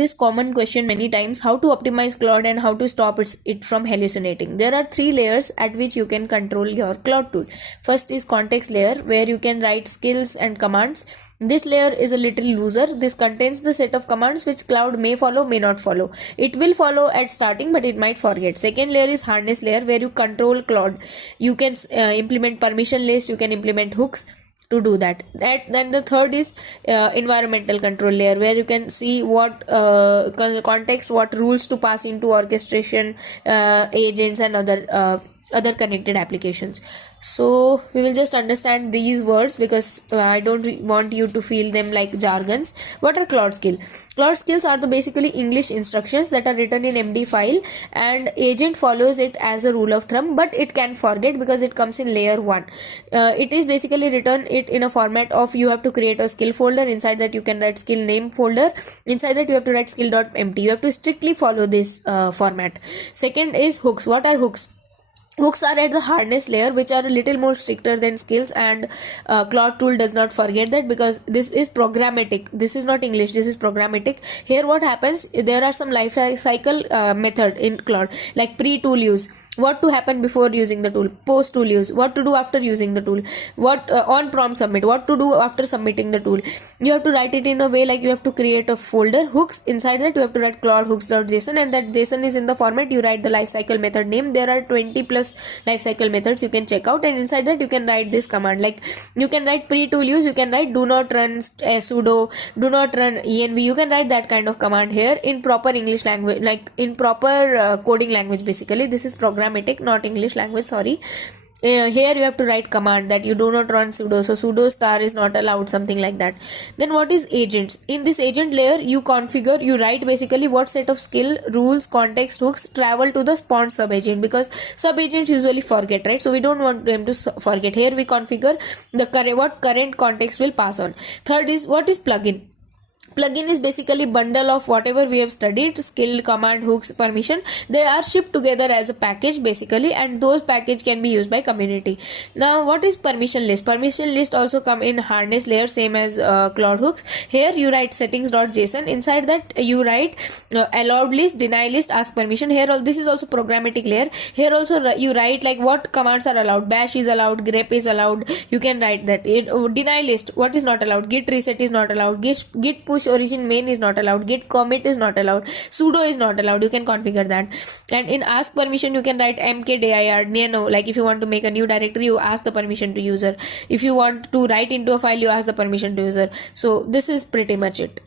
this common question many times: how to optimize Claude and how to stop it from hallucinating. There are three layers at which you can control your Claude tool. First is context layer, where you can write skills and commands. This layer is a little looser. This contains the set of commands which Claude may follow, may not follow. It will follow at starting, but it might forget. Second layer is harness layer, where you control Claude. You can implement permission list, you can implement hooks to do that. Then the third is environmental control layer, where you can see what context, what rules to pass into orchestration, agents and other connected applications. So we will just understand these words, because I don't want you to feel them like jargons. What are Claude skills? Claude skills are the basically English instructions that are written in MD file, and agent follows it as a rule of thumb, but it can forget because it comes in layer 1. It is basically written it in a format of, you have to create a skill folder. Inside that you can write skill name folder. Inside that you have to write skill.empty. You have to strictly follow this format. Second is hooks. What are hooks? Hooks are at the harness layer, which are a little more stricter than skills, and Claude tool does not forget that, because this is programmatic. This is not English, this is programmatic. Here what happens, there are some life cycle method in Claude, like pre-tool use, what to happen before using the tool, post tool use, what to do after using the tool, what on prompt submit, what to do after submitting the tool. You have to write it in a way like you have to create a folder, hooks. Inside that you have to write Claude hooks.json, and that JSON is in the format, you write the lifecycle method name. There are 20 plus lifecycle methods you can check out, and inside that you can write this command. Like you can write pre-tool use, you can write do not run sudo, do not run env. You can write that kind of command here in proper English language, like in proper coding language. Basically this is programmatic, not English language, sorry. Here you have to write command that you do not run sudo, so sudo star is not allowed, something like that. Then what is agents? In this agent layer you configure, you write basically what set of skill, rules, context, hooks travel to the spawned sub agent, because sub agents usually forget, right? So we don't want them to forget. Here we configure the what current context will pass on. Third is, what is plugin? Plugin is basically bundle of whatever we have studied, skill, command, hooks, permission. They are shipped together as a package basically, and those package can be used by community. Now what is permission list? Permission list also come in harness layer, same as Claude hooks. Here you write settings.json. Inside that you write allowed list, deny list, ask permission. Here this is also programmatic layer. Here also you write like what commands are allowed. Bash is allowed, grep is allowed. You can write that. Deny list, what is not allowed. Git reset is not allowed. Git push origin main is not allowed. Git commit is not allowed. Sudo is not allowed. You can configure that. And in ask permission you can write mkdir nano, like if you want to make a new directory you ask the permission to user. If you want to write into a file you ask the permission to user. So this is pretty much it.